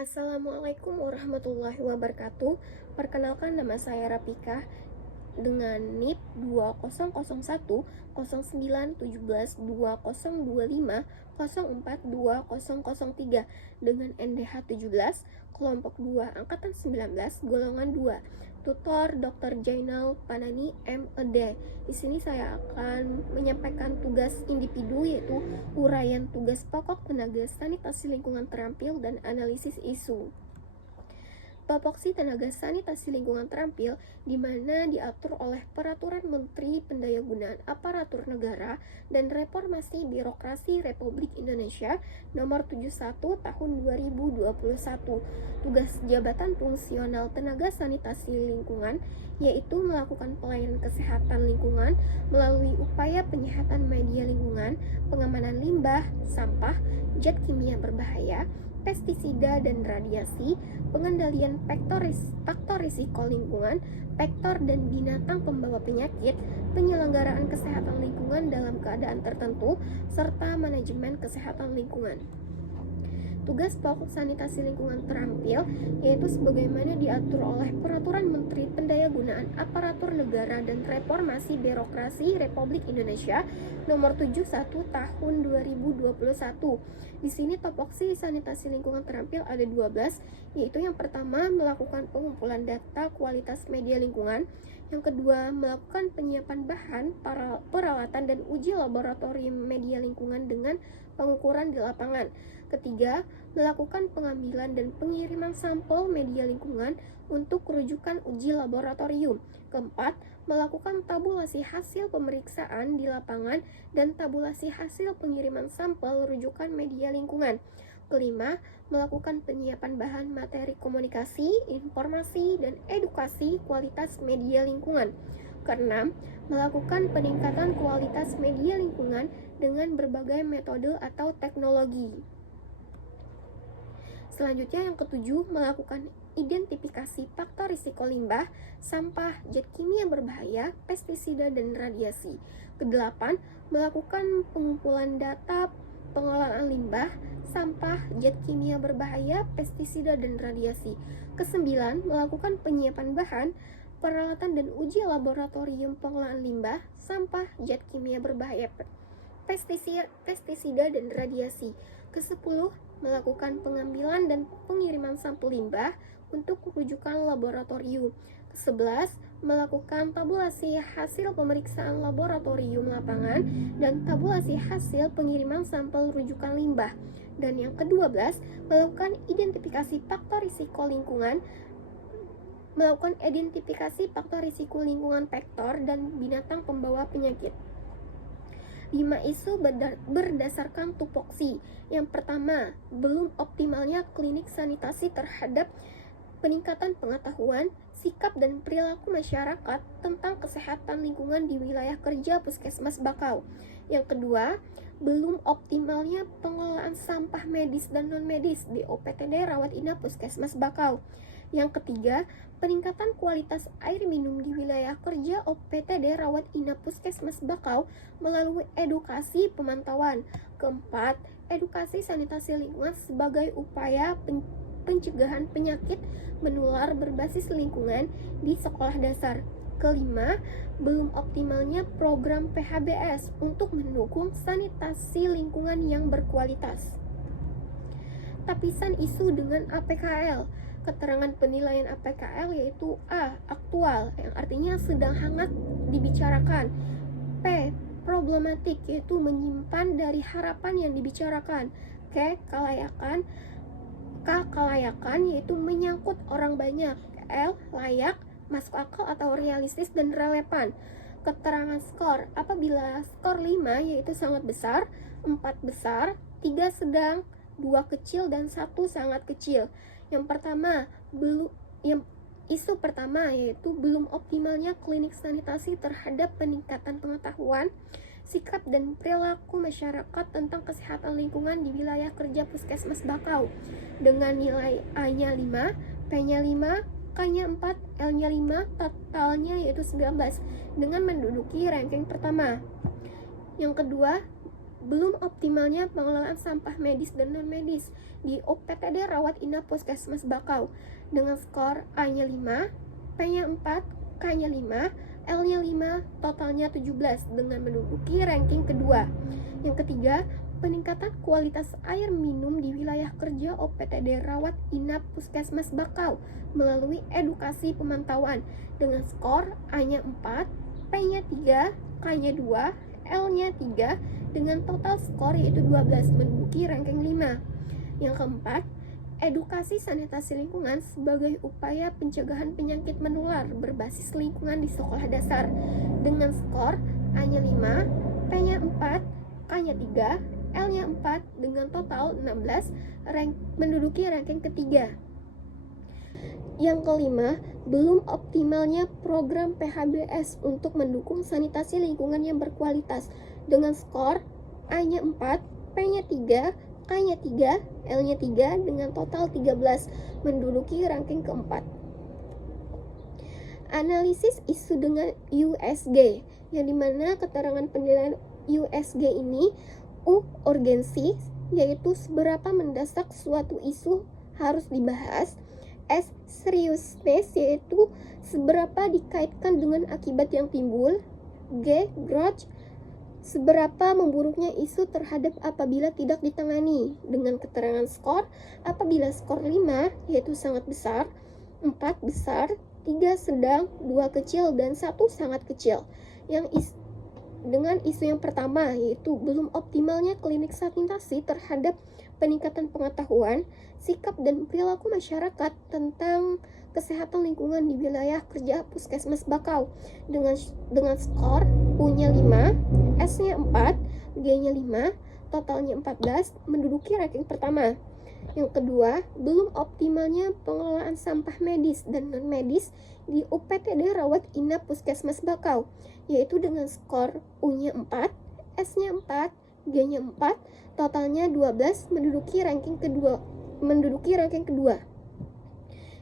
Assalamualaikum warahmatullahi wabarakatuh. Perkenalkan, nama saya Rapika dengan NIP 200191917202504203 dengan NDH 17 kelompok 2 angkatan 19 golongan 2. Tutor Dr. Jainal Panani MED. Di sini saya akan menyampaikan tugas individu, yaitu uraian tugas pokok tenaga sanitasi lingkungan terampil dan analisis isu. Topoksi tenaga sanitasi lingkungan terampil di mana diatur oleh Peraturan Menteri Pendayagunaan Aparatur Negara dan Reformasi Birokrasi Republik Indonesia Nomor 71 Tahun 2021. Tugas jabatan fungsional tenaga sanitasi lingkungan yaitu melakukan pelayanan kesehatan lingkungan melalui upaya penyehatan media lingkungan, pengamanan limbah, sampah, zat kimia berbahaya, pestisida dan radiasi, pengendalian faktor risiko lingkungan, vektor dan binatang pembawa penyakit, penyelenggaraan kesehatan lingkungan dalam keadaan tertentu, serta manajemen kesehatan lingkungan. Tugas pokok sanitasi lingkungan terampil yaitu sebagaimana diatur oleh Peraturan Menteri Pendayagunaan Aparatur Negara dan Reformasi Birokrasi Republik Indonesia Nomor 71 Tahun 2021. Di sini topoksi sanitasi lingkungan terampil ada 12, yaitu yang pertama melakukan pengumpulan data kualitas media lingkungan, yang kedua melakukan penyiapan bahan, peralatan dan uji laboratorium media lingkungan dengan pengukuran di lapangan. Ketiga, melakukan pengambilan dan pengiriman sampel media lingkungan untuk rujukan uji laboratorium. Keempat, melakukan tabulasi hasil pemeriksaan di lapangan dan tabulasi hasil pengiriman sampel rujukan media lingkungan. Kelima, melakukan penyiapan bahan materi komunikasi, informasi, dan edukasi kualitas media lingkungan. Keenam, melakukan peningkatan kualitas media lingkungan dengan berbagai metode atau teknologi. Selanjutnya yang ketujuh, melakukan identifikasi faktor risiko limbah, sampah, zat kimia berbahaya, pestisida, dan radiasi. Kedelapan, melakukan pengumpulan data pengelolaan limbah, sampah, zat kimia berbahaya, pestisida, dan radiasi. Kesembilan, melakukan penyiapan bahan, peralatan, dan uji laboratorium pengelolaan limbah, sampah, zat kimia berbahaya, pestisida, dan radiasi. Kesepuluh, melakukan pengambilan dan pengiriman sampel limbah untuk rujukan laboratorium. Ke-11, melakukan tabulasi hasil pemeriksaan laboratorium lapangan dan tabulasi hasil pengiriman sampel rujukan limbah. Dan yang ke-12, melakukan identifikasi faktor risiko lingkungan, vektor dan binatang pembawa penyakit. 5 isu berdasarkan tupoksi. Yang pertama, belum optimalnya klinik sanitasi terhadap peningkatan pengetahuan, sikap dan perilaku masyarakat tentang kesehatan lingkungan di wilayah kerja Puskesmas Bakau. Yang kedua, belum optimalnya pengelolaan sampah medis dan non-medis di OPTD Rawat Inap Puskesmas Bakau. Yang ketiga, peningkatan kualitas air minum di wilayah kerja OPTD Rawat Inap Puskesmas Bakau melalui edukasi pemantauan. Keempat, edukasi sanitasi lingkungan sebagai upaya pencegahan penyakit menular berbasis lingkungan di sekolah dasar. Kelima, belum optimalnya program PHBS untuk mendukung sanitasi lingkungan yang berkualitas. Tapisan isu dengan APKL. Keterangan penilaian APKL yaitu A. Aktual, yang artinya sedang hangat dibicarakan. P. Problematik, yaitu menyimpan dari harapan yang dibicarakan. K. Kelayakan. K. Kelayakan, yaitu menyangkut orang banyak. L. Layak, masuk akal atau realistis dan relevan. Keterangan skor. Apabila skor 5 yaitu sangat besar, 4 besar, 3 sedang, 2 kecil, dan 1 sangat kecil. Yang pertama, isu pertama yaitu belum optimalnya klinik sanitasi terhadap peningkatan pengetahuan, sikap dan perilaku masyarakat tentang kesehatan lingkungan di wilayah kerja Puskesmas Bakau dengan nilai A-nya 5, P-nya 5, K-nya 4, L-nya 5, totalnya yaitu 19 dengan menduduki ranking pertama. Yang kedua, belum optimalnya pengelolaan sampah medis dan non-medis di UPTD Rawat Inap Puskesmas Bakau dengan skor A-nya 5, P-nya 4, K-nya 5, L-nya 5, totalnya 17 dengan menduduki ranking kedua. Yang ketiga, peningkatan kualitas air minum di wilayah kerja OPTD Rawat Inap Puskesmas Bakau melalui edukasi pemantauan dengan skor A-nya 4, P-nya 3, K-nya 2, L-nya 3 dengan total skor yaitu 12 menduduki ranking 5. Yang keempat, edukasi sanitasi lingkungan sebagai upaya pencegahan penyakit menular berbasis lingkungan di sekolah dasar dengan skor A-nya 5, P-nya 4, K-nya 3, L-nya 4 dengan total 16 menduduki ranking ketiga. Yang kelima, belum optimalnya program PHBS untuk mendukung sanitasi lingkungan yang berkualitas dengan skor A-nya 4, P-nya 3, K-nya 3, L-nya 3 dengan total 13 menduduki ranking keempat. Analisis isu dengan USG, yang dimana keterangan penilaian USG ini urgensi, yaitu seberapa mendesak suatu isu harus dibahas. S, seriousness, yaitu seberapa dikaitkan dengan akibat yang timbul. G, growth, seberapa memburuknya isu terhadap apabila tidak ditangani. Dengan keterangan skor, apabila skor 5 yaitu sangat besar, 4 besar, 3 sedang, 2 kecil, dan 1 sangat kecil. Dengan isu yang pertama yaitu belum optimalnya klinik sanitasi terhadap peningkatan pengetahuan, sikap dan perilaku masyarakat tentang kesehatan lingkungan di wilayah kerja Puskesmas Bakau dengan skor U-nya 5, S-nya 4, G-nya 5, totalnya 14 menduduki ranking pertama. Yang kedua, belum optimalnya pengelolaan sampah medis dan non-medis di UPTD Rawat Inap Puskesmas Bakau, yaitu dengan skor U-nya 4, S-nya 4, G-nya 4, totalnya 12 menduduki ranking kedua.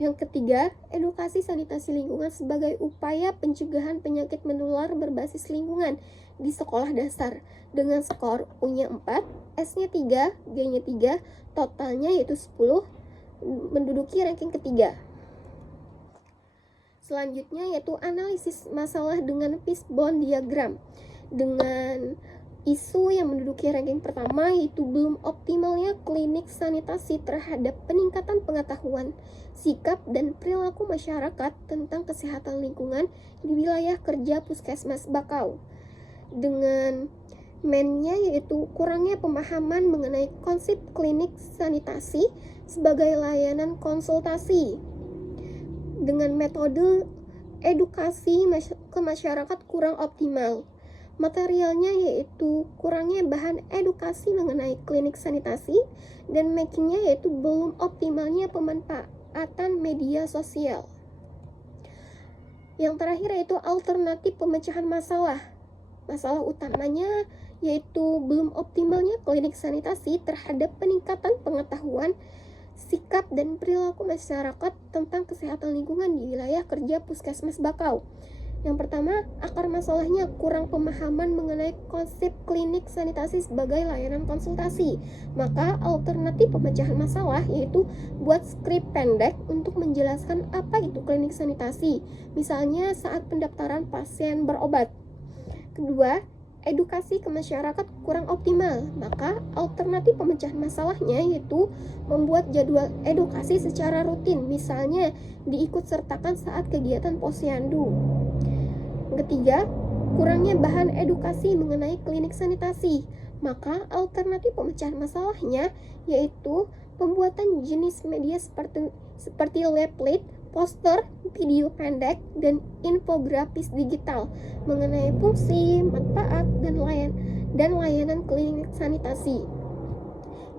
Yang ketiga, edukasi sanitasi lingkungan sebagai upaya pencegahan penyakit menular berbasis lingkungan di sekolah dasar dengan skor U-nya 4, S-nya 3, G-nya 3, totalnya yaitu 10 menduduki ranking ketiga. Selanjutnya yaitu analisis masalah dengan fishbone diagram dengan isu yang menduduki ranking pertama yaitu belum optimalnya klinik sanitasi terhadap peningkatan pengetahuan, sikap, dan perilaku masyarakat tentang kesehatan lingkungan di wilayah kerja Puskesmas Bakau. Dengan mennya yaitu kurangnya pemahaman mengenai konsep klinik sanitasi sebagai layanan konsultasi. Dengan metode edukasi ke masyarakat kurang optimal. Materialnya yaitu kurangnya bahan edukasi mengenai klinik sanitasi dan makingnya yaitu belum optimalnya pemanfaatan media sosial. Yang terakhir yaitu alternatif pemecahan masalah. Masalah utamanya yaitu belum optimalnya klinik sanitasi terhadap peningkatan pengetahuan, sikap, dan perilaku masyarakat tentang kesehatan lingkungan di wilayah kerja Puskesmas Bakau. Yang pertama, akar masalahnya kurang pemahaman mengenai konsep klinik sanitasi sebagai layanan konsultasi. Maka alternatif pemecahan masalah yaitu buat skrip pendek untuk menjelaskan apa itu klinik sanitasi, misalnya saat pendaftaran pasien berobat. Kedua, edukasi ke masyarakat kurang optimal, maka alternatif pemecahan masalahnya yaitu membuat jadwal edukasi secara rutin, misalnya diikut sertakan saat kegiatan posyandu. Ketiga, kurangnya bahan edukasi mengenai klinik sanitasi, maka alternatif pemecahan masalahnya yaitu pembuatan jenis media seperti leaflet, poster, video pendek, dan infografis digital mengenai fungsi, manfaat, dan layanan klinik sanitasi.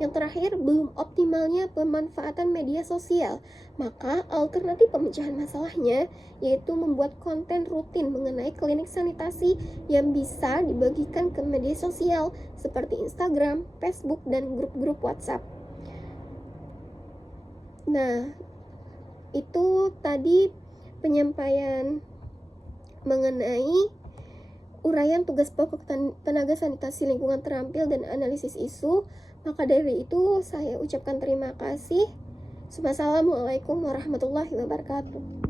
Yang terakhir, belum optimalnya pemanfaatan media sosial, maka alternatif pemecahan masalahnya yaitu membuat konten rutin mengenai klinik sanitasi yang bisa dibagikan ke media sosial seperti Instagram, Facebook, dan grup-grup WhatsApp. Nah, itu tadi penyampaian mengenai uraian tugas pokok tenaga sanitasi lingkungan terampil dan analisis isu. Maka dari itu saya ucapkan terima kasih. Wassalamualaikum warahmatullahi wabarakatuh.